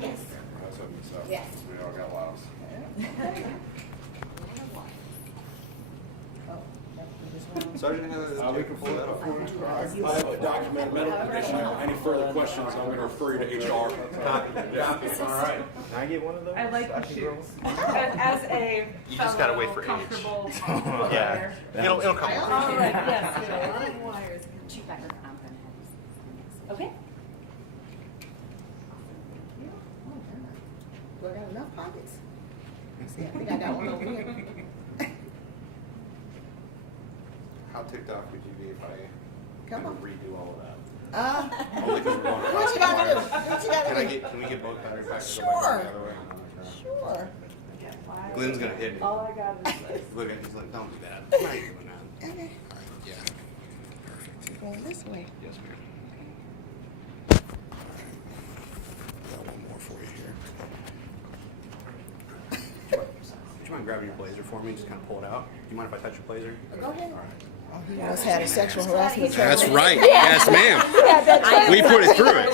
Yes. Yes. We all got lost. Sergeant has We can pull that up. I have a documented medical condition. Any further questions, I'm gonna refer you to HR. Copy. All right. Can I get one of those? I like the shoes. As a You just gotta wait fellow for age. comfortable Yeah. It'll come. All right, yes. Cheap back of the company. Okay. Do I got enough pockets? Let's see, I think I got one over here. How ticked off would you be if I Come on. redo all of that? Only 'cause we're going What you gotta do? What you gotta do? Can we get both battery packs? Sure. Sure. Glenn's gonna hit me. All I got is this. Look at, he's like, don't do that. I'm not doing that. Okay. Yeah. Perfect. Going this way. Yes, ma'am. Got one more for you here. Would you mind grabbing your blazer for me? Just kind of pull it out. Do you mind if I touch your blazer? Go ahead. All right. Oh, he must have had a sexual harassment. That's right. Yes, ma'am. We put it through it.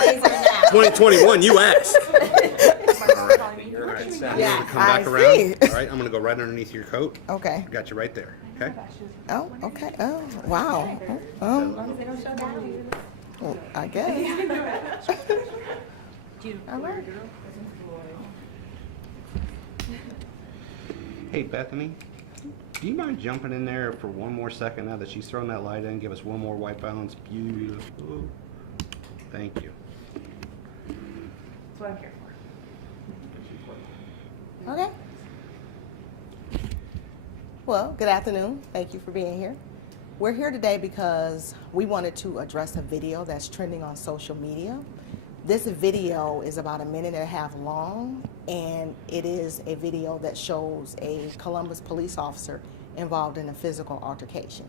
2021, you asked. All right, Sam, Yeah, I'm gonna come back I around. see. All right, I'm gonna go right underneath your coat. Okay. Got you right there. Okay. Oh, okay. Oh, wow. Oh, well, I guess. All right. Hey, Bethany, do you mind jumping in there for one more second now that she's thrown that light in? Give us one more white balance. Beautiful. Thank you. That's what I'm here for. Okay. Well, good afternoon. Thank you for being here. We're here today because we wanted to address a video that's trending on social media. This video is about 1.5 minutes long, and it is a video that shows a Columbus police officer involved in a physical altercation.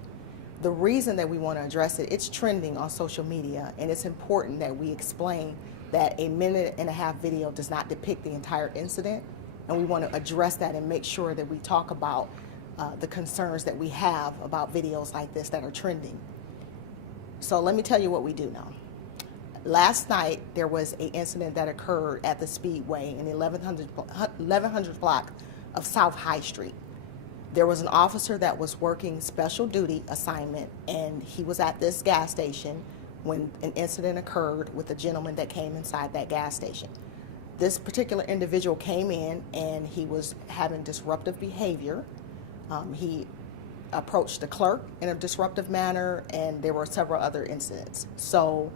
The reason that we want to address it, it's trending on social media, and it's important that we explain that a 1.5 minute video does not depict the entire incident, and we want to address that and make sure that we talk about the concerns that we have about videos like this that are trending. So let me tell you what we do now. Last night, there was an incident that occurred at the Speedway in the 1100 block of South High Street. There was an officer that was working special duty assignment, and he was at this gas station when an incident occurred with a gentleman that came inside that gas station. This particular individual came in, and he was having disruptive behavior. He approached the clerk in a disruptive manner, and there were several other incidents. So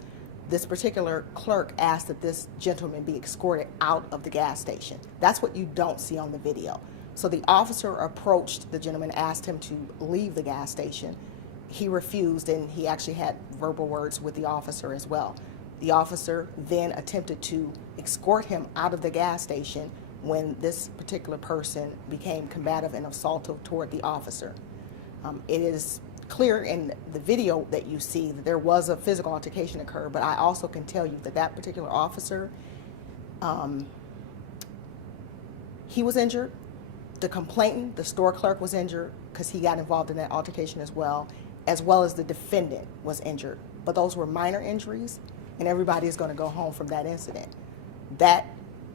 this particular clerk asked that this gentleman be escorted out of the gas station. That's what you don't see on the video. So the officer approached the gentleman, asked him to leave the gas station. He refused, and he actually had verbal words with the officer as well. The officer then attempted to escort him out of the gas station when this particular person became combative and assaultive toward the officer. It is clear in the video that you see that there was a physical altercation occurred, but I also can tell you that that particular officer, he was injured. The complainant, the store clerk, was injured because he got involved in that altercation as well as the defendant was injured. But those were minor injuries, and everybody is going to go home from that incident. That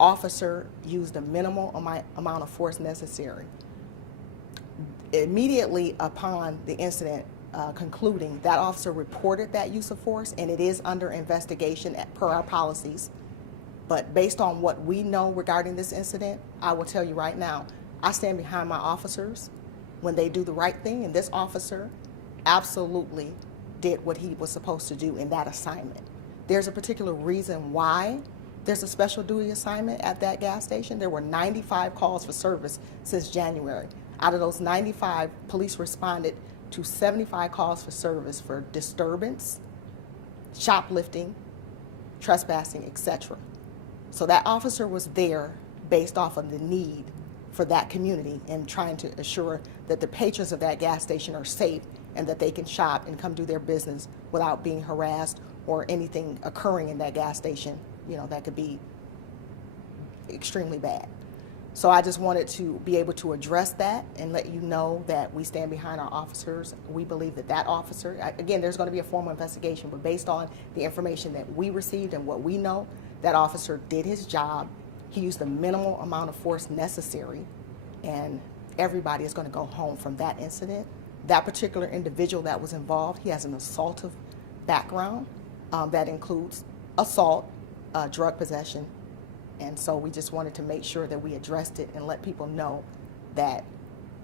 officer used the minimal amount of force necessary. Immediately upon the incident concluding, that officer reported that use of force, and it is under investigation per our policies. But based on what we know regarding this incident, I will tell you right now, I stand behind my officers when they do the right thing, and this officer absolutely did what he was supposed to do in that assignment. There's a particular reason why there's a special duty assignment at that gas station. There were 95 calls for service since January. Out of those 95, police responded to 75 calls for service for disturbance, shoplifting, trespassing, etc. So that officer was there based off of the need for that community and trying to assure that the patrons of that gas station are safe and that they can shop and come do their business without being harassed or anything occurring in that gas station, you know, that could be extremely bad. So I just wanted to be able to address that and let you know that we stand behind our officers. We believe that that officer, again, there's going to be a formal investigation, but based on the information that we received and what we know, that officer did his job. He used the minimal amount of force necessary, and everybody is going to go home from that incident. That particular individual that was involved, he has an assaultive background that includes assault, drug possession, and so we just wanted to make sure that we addressed it and let people know that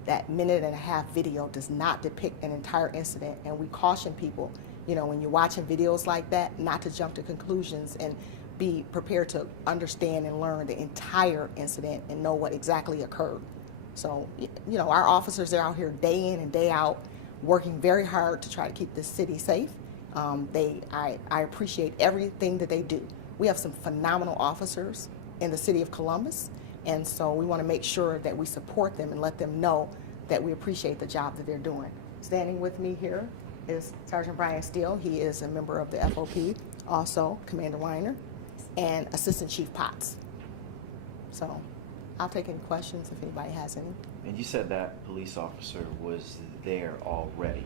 that minute and a half video does not depict an entire incident. And we caution people, you know, when you're watching videos like that, not to jump to conclusions and be prepared to understand and learn the entire incident and know what exactly occurred. So, you know, our officers are out here day in and day out working very hard to try to keep this city safe. I appreciate everything that they do. We have some phenomenal officers in the city of Columbus, and so we want to make sure that we support them and let them know that we appreciate the job that they're doing. Standing with me here is Sergeant Brian Steele. He is a member of the FOP, also Commander Weiner, and Assistant Chief Potts. So I'll take any questions if anybody has any. And you said that police officer was there already.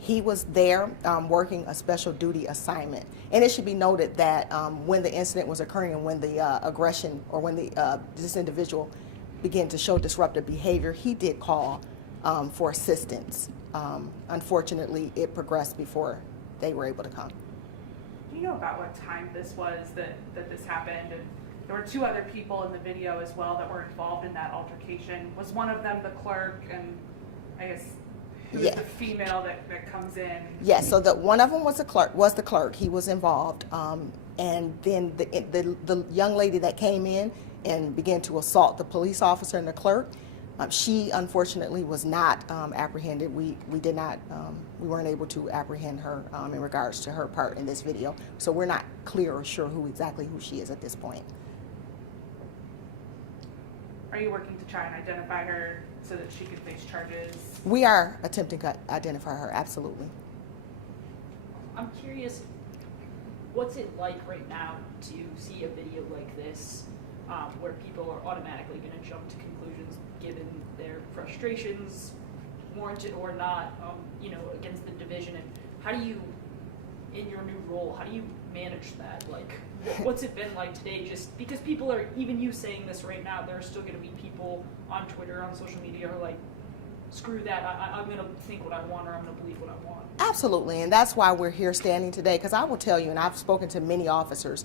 He was there working a special duty assignment. And it should be noted that when the incident was occurring and when the aggression or when this individual began to show disruptive behavior, he did call for assistance. Unfortunately, it progressed before they were able to come. Do you know about what time this was that this happened? And there were two other people in the video as well that were involved in that altercation. Was one of them the clerk, and I guess who's Yeah. the female that comes in? Yes, so one of them was the clerk. He was involved. And then the young lady that came in and began to assault the police officer and the clerk, she unfortunately was not apprehended. We weren't able to apprehend her in regards to her part in this video. So we're not clear or sure exactly who she is at this point. Are you working to try and identify her so that she could face charges? We are attempting to identify her, absolutely. I'm curious, what's it like right now to see a video like this where people are automatically going to jump to conclusions given their frustrations, warranted or not, against the division? And how do you, in your new role, how do you manage that? Like, what's it been like today? Just because people are, even you saying this right now, there are still going to be people on Twitter, on social media, who are like, screw that, I'm going to think what I want, or I'm going to believe what I want. Absolutely, and that's why we're here standing today, because I will tell you, and I've spoken to many officers,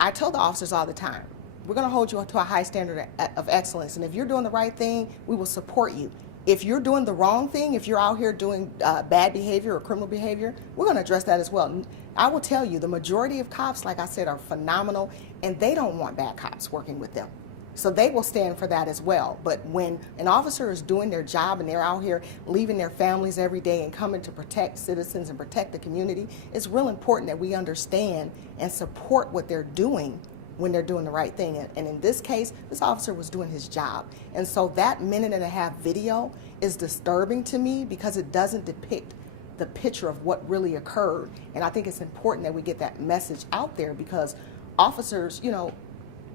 I tell the officers all the time, we're going to hold you to a high standard of excellence, and if you're doing the right thing, we will support you. If you're doing the wrong thing, if you're out here doing bad behavior or criminal behavior, we're going to address that as well. I will tell you, the majority of cops, like I said, are phenomenal, and they don't want bad cops working with them. So they will stand for that as well. But when an officer is doing their job and they're out here leaving their families every day and coming to protect citizens and protect the community, it's real important that we understand and support what they're doing when they're doing the right thing. And in this case, this officer was doing his job. And so that minute and a half video is disturbing to me because it doesn't depict the picture of what really occurred. And I think it's important that we get that message out there because officers,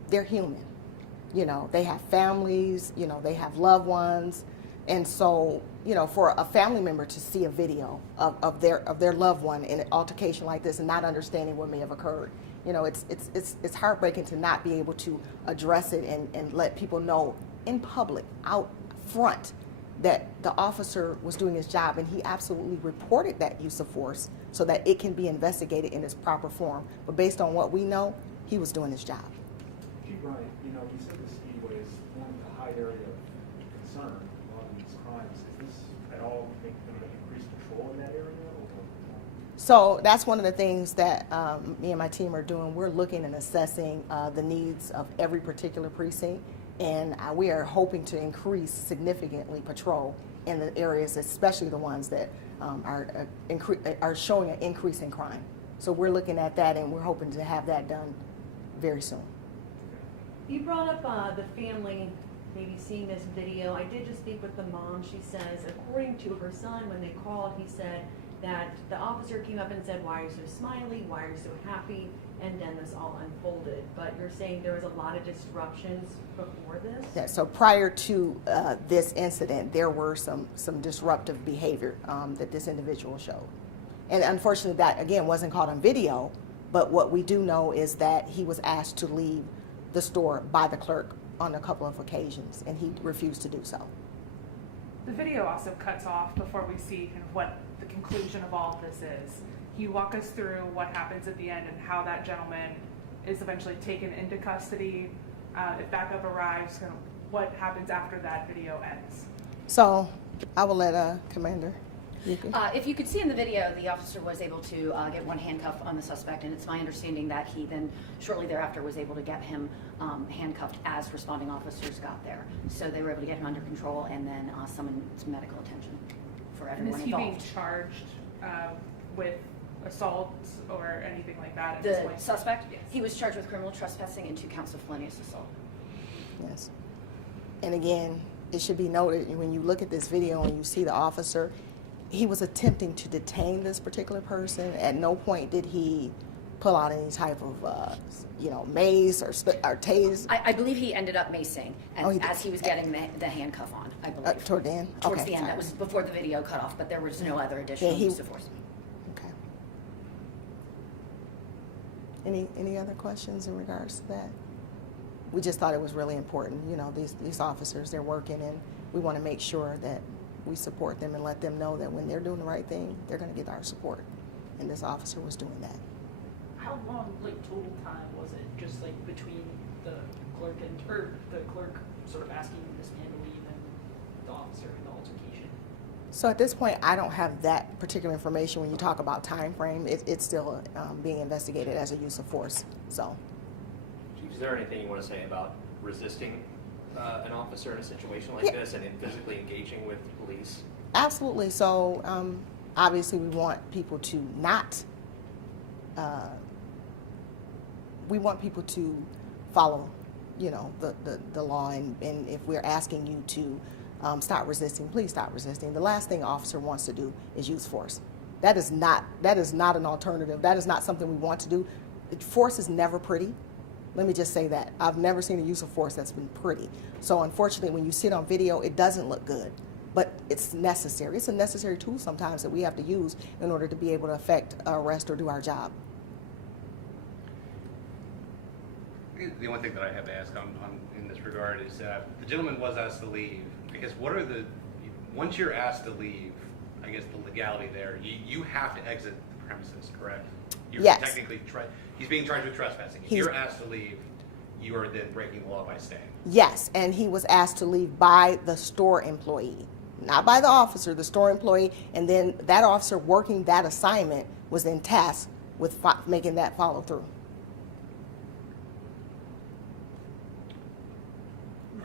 they're human. They have families, they have loved ones. And so, for a family member to see a video of their loved one in an altercation like this and not understanding what may have occurred, it's heartbreaking to not be able to address it and let people know in public, out front, that the officer was doing his job, and he absolutely reported that use of force so that it can be investigated in its proper form. But based on what we know, he was doing his job. Chief Bryant, you said the Speedway is one of the high area of concern, a lot of these crimes. Is this at all going to increase patrol in that area? So that's one of the things that me and my team are doing. We're looking and assessing the needs of every particular precinct, and we are hoping to increase significantly patrol in the areas, especially the ones that are showing an increase in crime. So we're looking at that, and we're hoping to have that done very soon. You brought up the family maybe seeing this video. I did just speak with the mom. She says, according to her son, when they called, he said that the officer came up and said, "Why are you so smiley? Why are you so happy?" and then this all unfolded. But you're saying there was a lot of disruptions before this? Yeah, so prior to this incident, there were some disruptive behavior that this individual showed. And unfortunately, that, again, wasn't caught on video, but what we do know is that he was asked to leave the store by the clerk on a couple of occasions, and he refused to do so. The video also cuts off before we see kind of what the conclusion of all of this is. Can you walk us through what happens at the end and how that gentleman is eventually taken into custody? If backup arrives, kind of what happens after that video ends? So I will let Commander Yuki. If you could see in the video, the officer was able to get one handcuff on the suspect, and it's my understanding that he then shortly thereafter was able to get him handcuffed as responding officers got there. So they were able to get him under control and then summon some medical attention for And everyone is he being involved. charged with assault or anything like that at this The point? suspect, Yes. he was charged with criminal trespassing and 2 counts of felonious assault. Yes. And again, it should be noted, when you look at this video and you see the officer, he was attempting to detain this particular person. At no point did he pull out any type of, mace or tase. I believe he ended up macing Oh, he did. as he was getting the handcuff on, I believe. Toward the end? Towards Okay, the end, that sorry. was before the video cut off, but there was no other additional he- use of force. Okay. Any other questions in regards to that? We just thought it was really important. These officers, they're working, and we want to make sure that we support them and let them know that when they're doing the right thing, they're going to get our support. And this officer was doing that. How long, like, total time was it, just like between the clerk or the clerk sort of asking this man to leave and the officer and the altercation? So at this point, I don't have that particular information. When you talk about time frame, it's still being investigated as a use of force. So, Chief, is there anything you want to say about resisting an officer in a situation like Yeah. this and in physically engaging with police? absolutely. So obviously, we want people to not. We want people to follow, the law, and if we're asking you to stop resisting, please stop resisting. The last thing an officer wants to do is use force. That is not an alternative. That is not something we want to do. Force is never pretty. Let me just say that. I've never seen a use of force that's been pretty. So unfortunately, when you see it on video, it doesn't look good, but it's necessary. It's a necessary tool sometimes that we have to use in order to be able to effect arrest or do our job. The only thing that I have to ask in this regard is the gentleman was asked to leave. I guess once you're asked to leave, I guess the legality there, you have to exit the premises, correct? You're Yes. Technically, he's being charged with trespassing. If He's- you're asked to leave, you are then breaking the law by staying. Yes, and he was asked to leave by the store employee, not by the officer, the store employee, and then that officer working that assignment was then tasked with making that follow through.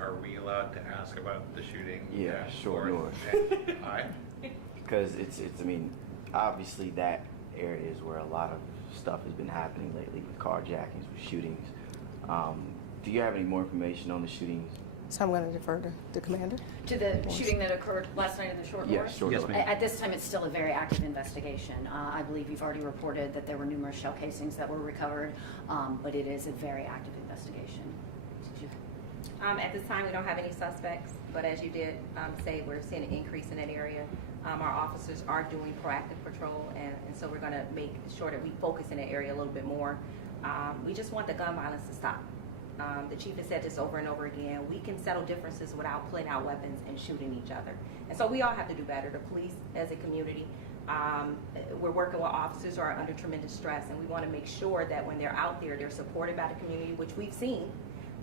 Are we allowed to ask about the shooting? Yeah, sure, Or- Lord. All right. Because obviously that area is where a lot of stuff has been happening lately with carjackings, with shootings. Do you have any more information on the shootings? So I'm going to defer to the commander. To the shooting that occurred last night in the short Yeah, course? sure. Yes, ma'am. At this time, it's still a very active investigation. I believe you've already reported that there were numerous shell casings that were recovered, but it is a very active investigation. Did you- At this time, we don't have any suspects, but as you did say, we're seeing an increase in that area. Our officers are doing proactive patrol, and so we're going to make sure that we focus in that area a little bit more. We just want the gun violence to stop. The chief has said this over and over again. We can settle differences without pulling out weapons and shooting each other. And so we all have to do better. The police as a community, we're working with officers who are under tremendous stress, and we want to make sure that when they're out there, they're supported by the community, which we've seen.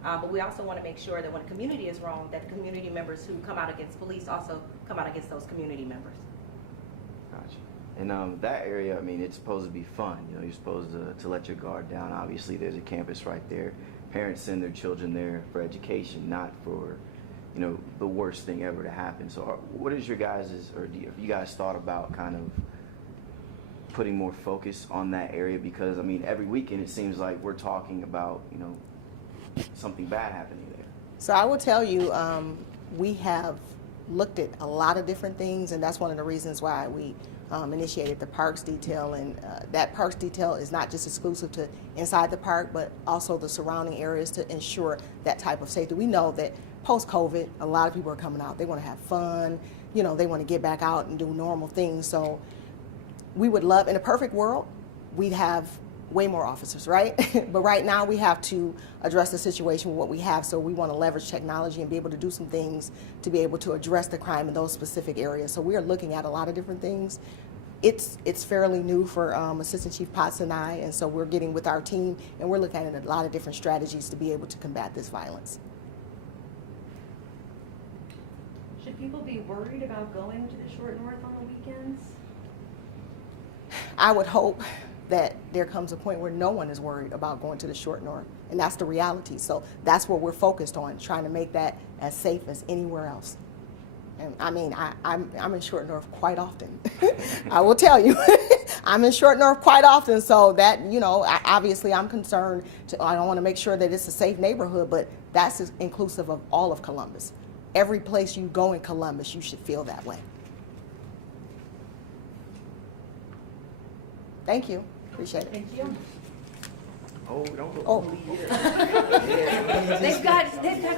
But we also want to make sure that when the community is wrong, that the community members who come out against police also come out against those community members. Gotcha. And that area, it's supposed to be fun. You're supposed to let your guard down. Obviously, there's a campus right there. Parents send their children there for education, not for, the worst thing ever to happen. So what is your guys', have you guys thought about kind of putting more focus on that area? Because, every weekend it seems like we're talking about, something bad happening there. So I will tell you, we have looked at a lot of different things, and that's one of the reasons why we initiated the parks detail. And that parks detail is not just exclusive to inside the park, but also the surrounding areas to ensure that type of safety. We know that post-COVID, a lot of people are coming out. They want to have fun. You know, they want to get back out and do normal things. So we would love, in a perfect world, we'd have way more officers, right? But right now we have to address the situation with what we have, so we want to leverage technology and be able to do some things to be able to address the crime in those specific areas. So we are looking at a lot of different things. It's fairly new for Assistant Chief Potts and I, and so we're getting with our team and we're looking at a lot of different strategies to be able to combat this violence. Should people be worried about going to the Short North on the weekends? I would hope that there comes a point where no one is worried about going to the Short North, and that's the reality. So that's what we're focused on, trying to make that as safe as anywhere else. And I mean, I'm in Short North quite often. I will tell you, I'm in Short North quite often. So that, you know, obviously I'm concerned. I don't want to make sure that it's a safe neighborhood, but that's inclusive of all of Columbus. Every place you go in Columbus, you should feel that way. Thank you. Appreciate it. Thank you. Oh, don't go. Oh, They've got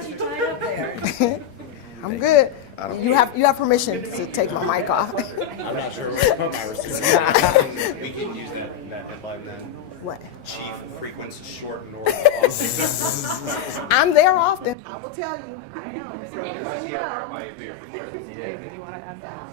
you tied up there. I'm good. You have permission to take my mic off. I'm not sure where to put my receipt. We can use that headline then. What? Chief frequents Short North office. I'm there often. I will tell you. I know. So, Yeah. you want to add that?